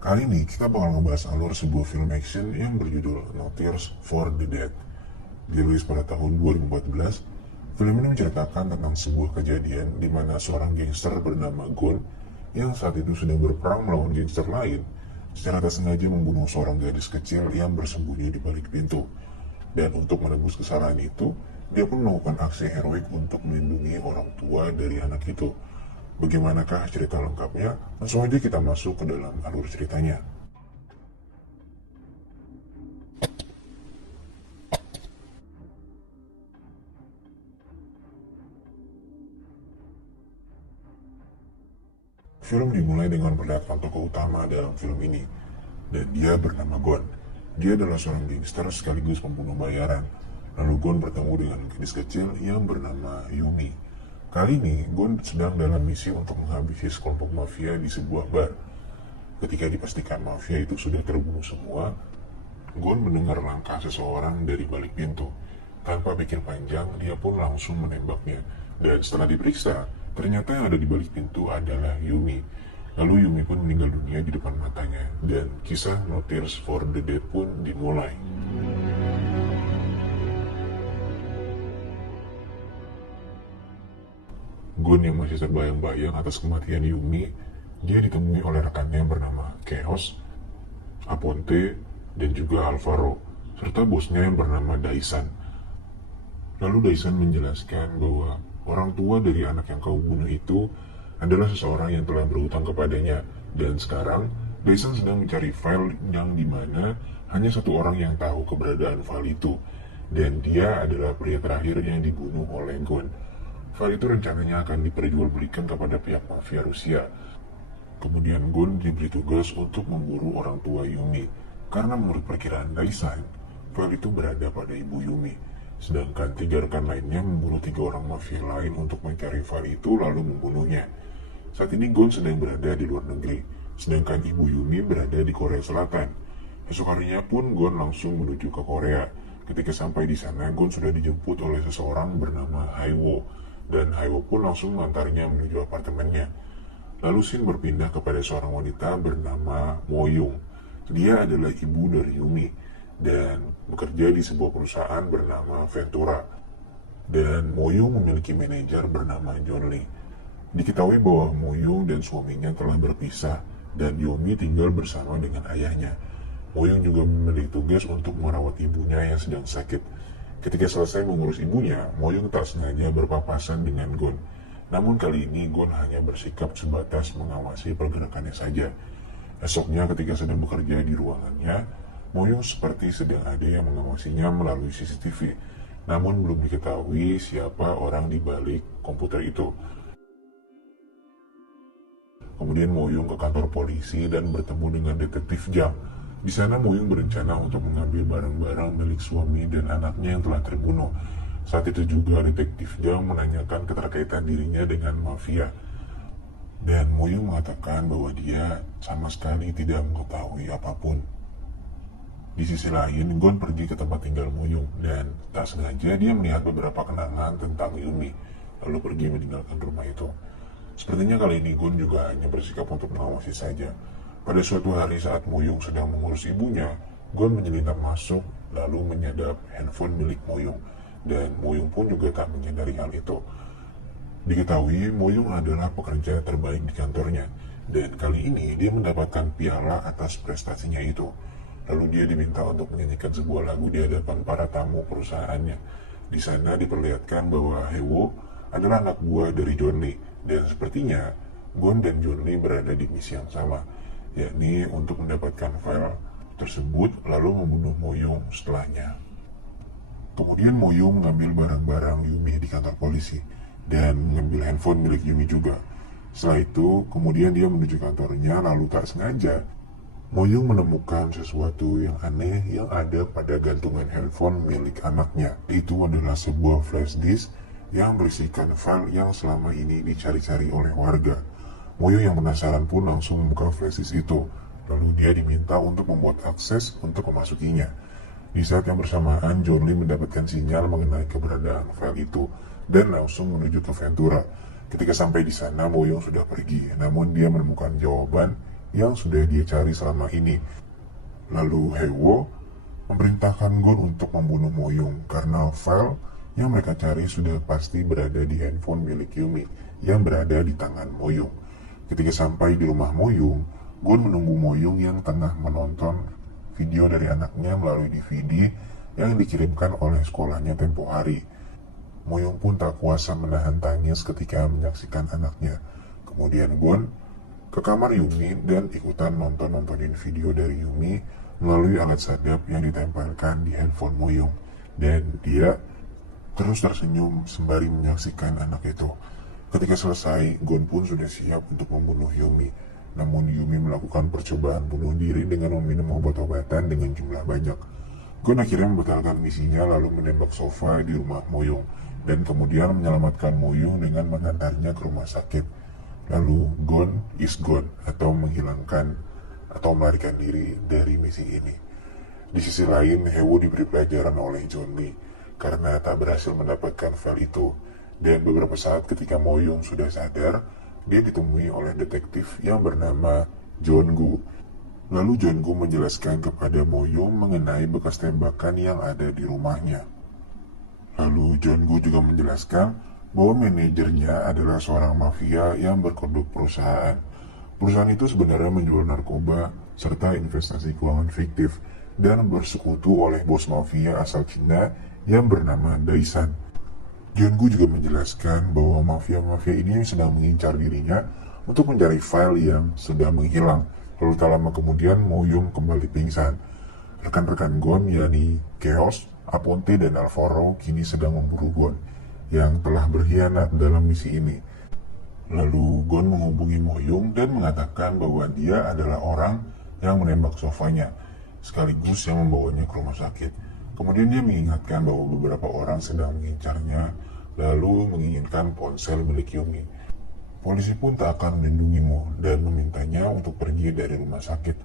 Kali ini kita bakal ngebahas alur sebuah film action yang berjudul No Tears for the Dead. Dirilis pada tahun 2014, film ini menceritakan tentang sebuah kejadian di mana seorang gangster bernama Gon yang saat itu sedang berperang melawan gangster lain secara tak sengaja membunuh seorang gadis kecil yang bersembunyi di balik pintu. Dan untuk menebus kesalahan itu, dia pun melakukan aksi heroik untuk melindungi orang tua dari anak itu. Bagaimanakah cerita lengkapnya? Langsung aja kita masuk ke dalam alur ceritanya. Film dimulai dengan perlihatkan tokoh utama dalam film ini, dan dia bernama Gon. Dia adalah seorang gangster sekaligus pembunuh bayaran. Lalu Gon bertemu dengan gadis kecil yang bernama Yumi. Kali ini, Gon sedang dalam misi untuk menghabisi sekelompok mafia di sebuah bar. Ketika dipastikan mafia itu sudah terbunuh semua, Gon mendengar langkah seseorang dari balik pintu. Tanpa pikir panjang, dia pun langsung menembaknya. Dan setelah diperiksa, ternyata yang ada di balik pintu adalah Yumi. Lalu Yumi pun meninggal dunia di depan matanya. Dan kisah No Tears for the Dead pun dimulai. Gon yang masih terbayang-bayang atas kematian Yumi, dia ditemui oleh rekannya yang bernama Chaos, Aponte, dan juga Alvaro, serta bosnya yang bernama Daisan. Lalu Daisan menjelaskan bahwa orang tua dari anak yang kau bunuh itu adalah seseorang yang telah berhutang kepadanya, dan sekarang Daisan sedang mencari file yang dimana hanya satu orang yang tahu keberadaan file itu, dan dia adalah pria terakhir yang dibunuh oleh Gon. File itu rencananya akan diperjualbelikan kepada pihak mafia Rusia. Kemudian Gon diberi tugas untuk memburu orang tua Yumi, karena menurut perkiraan Daisan, file itu berada pada ibu Yumi. Sedangkan 3 rekan lainnya memburu 3 orang mafia lain untuk mencari file itu lalu membunuhnya. Saat ini Gon sedang berada di luar negeri, sedangkan ibu Yumi berada di Korea Selatan. Esok harinya pun Gon langsung menuju ke Korea. Ketika sampai di sana, Gon sudah dijemput oleh seseorang bernama Haiwo, dan Haiwo pun langsung mengantarnya menuju apartemennya. Lalu Shin berpindah kepada seorang wanita bernama Moyung. Dia adalah ibu dari Yumi dan bekerja di sebuah perusahaan bernama Ventura. Dan Moyung memiliki manajer bernama John Lee. Diketahui bahwa Moyung dan suaminya telah berpisah dan Yumi tinggal bersama dengan ayahnya. Moyung juga memiliki tugas untuk merawat ibunya yang sedang sakit. Ketika selesai mengurus ibunya, Moyung tak sengaja berpapasan dengan Gon. Namun kali ini Gon hanya bersikap sebatas mengawasi pergerakannya saja. Esoknya ketika sedang bekerja di ruangannya, Moyung seperti sedang ada yang mengawasinya melalui CCTV. Namun belum diketahui siapa orang di balik komputer itu. Kemudian Moyung ke kantor polisi dan bertemu dengan detektif Jang. Di sana Moyung berencana untuk mengambil barang-barang milik suami dan anaknya yang telah terbunuh. Saat itu juga detektif Jang menanyakan keterkaitan dirinya dengan mafia. Dan Moyung mengatakan bahwa dia sama sekali tidak mengetahui apapun. Di sisi lain, Gon pergi ke tempat tinggal Moyung dan tak sengaja dia melihat beberapa kenangan tentang Yumi, lalu pergi meninggalkan rumah itu. Sepertinya kali ini Gon juga hanya bersikap untuk mengawasi saja. Pada suatu hari saat Moyung sedang mengurus ibunya, Gon menyelinap masuk lalu menyadap handphone milik Moyung. Dan Moyung pun juga tak menyadari hal itu. Diketahui Moyung adalah pekerja terbaik di kantornya. Dan kali ini dia mendapatkan piala atas prestasinya itu. Lalu dia diminta untuk menyanyikan sebuah lagu di hadapan para tamu perusahaannya. Di sana diperlihatkan bahwa Haiwo adalah anak buah dari John Lee. Dan sepertinya Gon dan John Lee berada di misi yang sama, yakni untuk mendapatkan file tersebut lalu membunuh Moyung setelahnya. Kemudian Moyung mengambil barang-barang Yumi di kantor polisi dan mengambil handphone milik Yumi juga. Setelah itu, kemudian dia menuju kantornya lalu tak sengaja Moyung menemukan sesuatu yang aneh yang ada pada gantungan handphone milik anaknya. Itu adalah sebuah flash disk yang berisikan file yang selama ini dicari-cari oleh warga. Moyung yang penasaran pun langsung membuka flash disk itu. Lalu dia diminta untuk membuat akses untuk memasukinya. Di saat yang bersamaan, John Lee mendapatkan sinyal mengenai keberadaan file itu dan langsung menuju ke Ventura. Ketika sampai di sana, Moyung sudah pergi, namun dia menemukan jawaban yang sudah dia cari selama ini. Lalu Haewo memerintahkan Gon untuk membunuh Moyung karena file yang mereka cari sudah pasti berada di handphone milik Yumi yang berada di tangan Moyung. Ketika sampai di rumah Moyung, Gon menunggu Moyung yang tengah menonton video dari anaknya melalui DVD yang dikirimkan oleh sekolahnya tempo hari. Moyung pun tak kuasa menahan tangis ketika menyaksikan anaknya. Kemudian Gon ke kamar Yumi dan ikutan nontonin video dari Yumi melalui alat sadap yang ditempelkan di handphone Moyung. Dan dia terus tersenyum sembari menyaksikan anak itu. Ketika selesai, Gon pun sudah siap untuk membunuh Yumi. Namun Yumi melakukan percobaan bunuh diri dengan meminum obat-obatan dengan jumlah banyak. Gon akhirnya membatalkan misinya lalu menembak Sofa di rumah Moyung dan kemudian menyelamatkan Moyung dengan mengantarnya ke rumah sakit. Lalu Gon is gone atau menghilangkan atau melarikan diri dari misi ini. Di sisi lain, Haewo diberi pelajaran oleh John Lee karena tak berhasil mendapatkan file itu. Dan beberapa saat ketika Moyung sudah sadar, dia ditemui oleh detektif yang bernama John Gu. Lalu John Gu menjelaskan kepada Moyung mengenai bekas tembakan yang ada di rumahnya. Lalu John Gu juga menjelaskan bahwa manajernya adalah seorang mafia yang berkedok perusahaan. Perusahaan itu sebenarnya menjual narkoba serta investasi keuangan fiktif dan bersekutu oleh bos mafia asal Cina yang bernama Daisan. John Gu juga menjelaskan bahwa mafia-mafia ini sedang mengincar dirinya untuk mencari file yang sudah menghilang. Lalu tak lama kemudian Moyung kembali pingsan. Rekan-rekan Gon yakni Chaos, Aponte, dan Alvaro kini sedang memburu Gon yang telah berkhianat dalam misi ini. Lalu Gon menghubungi Moyung dan mengatakan bahwa dia adalah orang yang menembak Sofanya, sekaligus yang membawanya ke rumah sakit. Kemudian dia mengingatkan bahwa beberapa orang sedang mengincarnya, lalu menginginkan ponsel milik Yumi. Polisi pun tak akan melindungi Mo dan memintanya untuk pergi dari rumah sakit.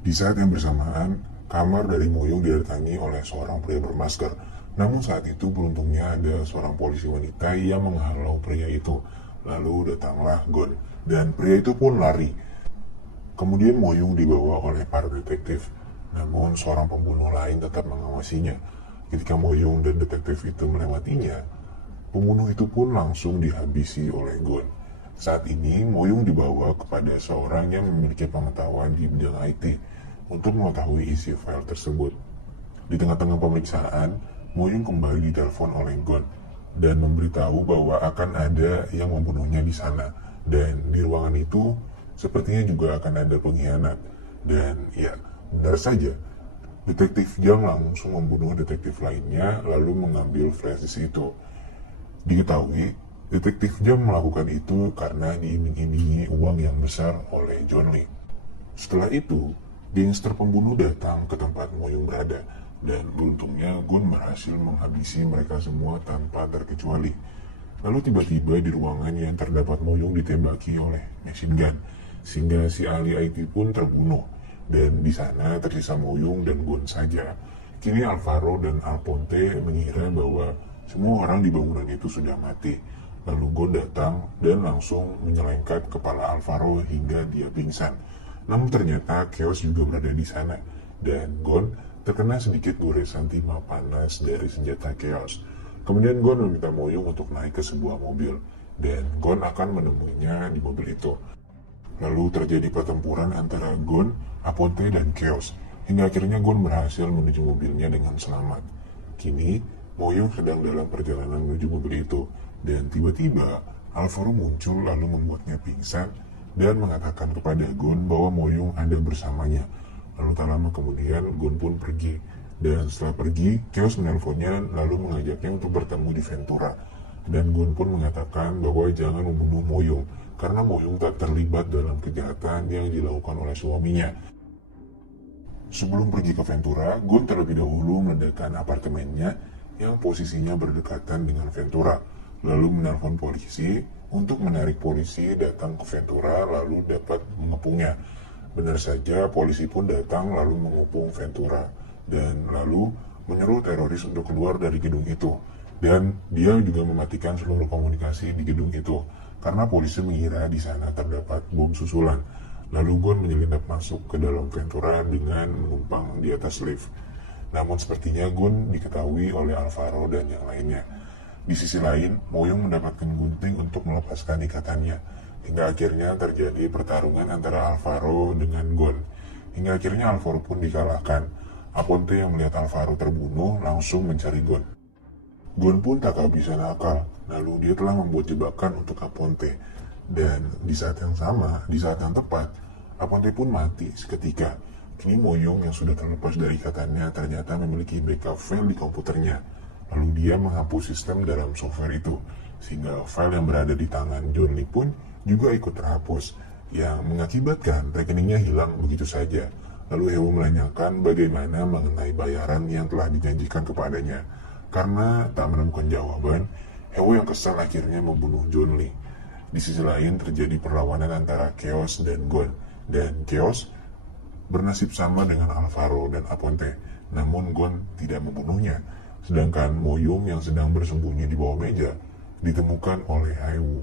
Di saat yang bersamaan, kamar dari Moyung didatangi oleh seorang pria bermasker. Namun saat itu beruntungnya ada seorang polisi wanita yang menghalau pria itu. Lalu datanglah Gon, dan pria itu pun lari. Kemudian Moyung dibawa oleh para detektif, namun seorang pembunuh lain tetap mengawasinya. Ketika Moyung dan detektif itu melewatinya, pembunuh itu pun langsung dihabisi oleh Gon. Saat ini Moyung dibawa kepada seorang yang memiliki pengetahuan di bidang IT untuk mengetahui isi file tersebut. Di tengah-tengah pemeriksaan, Moyung kembali ditelepon oleh Gon dan memberitahu bahwa akan ada yang membunuhnya di sana. Dan di ruangan itu sepertinya juga akan ada pengkhianat. Dan ya, benar saja, detektif Jang langsung membunuh detektif lainnya lalu mengambil flash disk itu. Diketahui, detektif Jang melakukan itu karena diiming-imingi uang yang besar oleh John Lee. Setelah itu, gangster pembunuh datang ke tempat Moyung berada. Dan beruntungnya Gon berhasil menghabisi mereka semua tanpa terkecuali. Lalu tiba-tiba di ruangan yang terdapat Moyung ditembaki oleh machine gun, sehingga si ahli IT pun terbunuh. Dan di sana tersisa Moyung dan Gon saja. Kini Alvaro dan Alponte mengira bahwa semua orang di bangunan itu sudah mati. Lalu Gon datang dan langsung menyelengkat kepala Alvaro hingga dia pingsan. Namun ternyata Chaos juga berada di sana. Dan Gon terkena sedikit goresan timah panas dari senjata Chaos. Kemudian Gon meminta Moyung untuk naik ke sebuah mobil, dan Gon akan menemuinya di mobil itu. Lalu terjadi pertempuran antara Gon, Aponte, dan Chaos, hingga akhirnya Gon berhasil menuju mobilnya dengan selamat. Kini, Moyung sedang dalam perjalanan menuju mobil itu, dan tiba-tiba Alvaro muncul lalu membuatnya pingsan dan mengatakan kepada Gon bahwa Moyung ada bersamanya. Lalu tak lama kemudian Gon pun pergi. Dan setelah pergi, Chaos menelponnya lalu mengajaknya untuk bertemu di Ventura. Dan Gon pun mengatakan bahwa jangan membunuh Moyung, karena Moyung tak terlibat dalam kejahatan yang dilakukan oleh suaminya. Sebelum pergi ke Ventura, Gon terlebih dahulu meledakkan apartemennya yang posisinya berdekatan dengan Ventura. Lalu menelpon polisi untuk menarik polisi datang ke Ventura lalu dapat mengepungnya. Benar saja, polisi pun datang lalu mengepung Ventura dan lalu menyeru teroris untuk keluar dari gedung itu. Dan dia juga mematikan seluruh komunikasi di gedung itu karena polisi mengira di sana terdapat bom susulan. Lalu Gon menyelinap masuk ke dalam Ventura dengan menumpang di atas lift. Namun sepertinya Gon diketahui oleh Alvaro dan yang lainnya. Di sisi lain, Moyong mendapatkan gunting untuk melepaskan ikatannya. Hingga akhirnya terjadi pertarungan antara Alvaro dengan Gon. Hingga akhirnya Alvaro pun dikalahkan. Aponte yang melihat Alvaro terbunuh langsung mencari Gon. Gon pun tak kehabisan akal, lalu dia telah membuat jebakan untuk Aponte. Dan di saat yang sama, di saat yang tepat, Aponte pun mati seketika. Kini Moyong yang sudah terlepas dari ikatannya ternyata memiliki backup file di komputernya. Lalu dia menghapus sistem dalam software itu, sehingga file yang berada di tangan John Lee pun juga ikut terhapus, yang mengakibatkan rekeningnya hilang begitu saja. Lalu Hewo menanyakan bagaimana mengenai bayaran yang telah dijanjikan kepadanya. Karena tak menemukan jawaban, Hewo yang kesal akhirnya membunuh John Lee. Di sisi lain terjadi perlawanan antara Chaos dan Gon, dan Chaos bernasib sama dengan Alvaro dan Aponte, namun Gon tidak membunuhnya. Sedangkan Moyong yang sedang bersembunyi di bawah meja ditemukan oleh Hewo.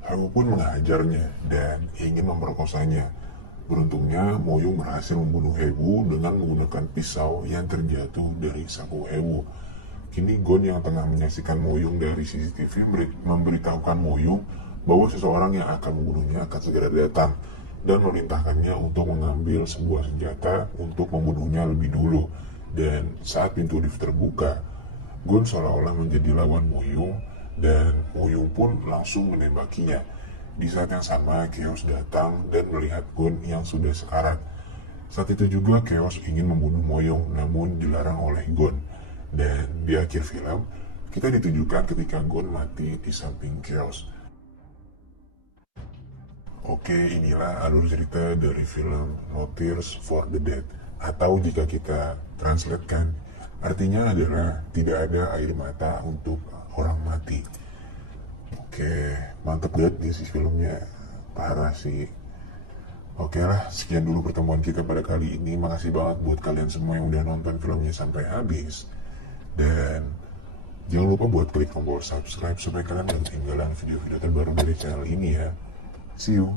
Hewo pun menghajarnya dan ingin memperkosanya. Beruntungnya Moyong berhasil membunuh Hewo dengan menggunakan pisau yang terjatuh dari saku Hewo. Kini Gon yang tengah menyaksikan Moyong dari CCTV memberitahukan Moyong bahwa seseorang yang akan membunuhnya akan segera datang dan memerintahkannya untuk mengambil sebuah senjata untuk membunuhnya lebih dulu. Dan saat pintu lift terbuka, Gon seolah-olah menjadi lawan Moyong dan Moyong pun langsung menembakinya. Di saat yang sama, Chaos datang dan melihat Gon yang sudah sekarat. Saat itu juga Chaos ingin membunuh Moyong namun dilarang oleh Gon. Dan di akhir film, kita ditunjukkan ketika Gon mati di samping Chaos. Oke, inilah alur cerita dari film No Tears for the Dead. Atau jika kita translatekan, artinya adalah tidak ada air mata untuk orang mati. Oke, mantep banget nih si filmnya. Parah sih. Oke lah, sekian dulu pertemuan kita pada kali ini. Makasih banget buat kalian semua yang udah nonton filmnya sampai habis. Dan jangan lupa buat klik tombol subscribe supaya kalian gak ketinggalan video-video terbaru dari channel ini ya. See you.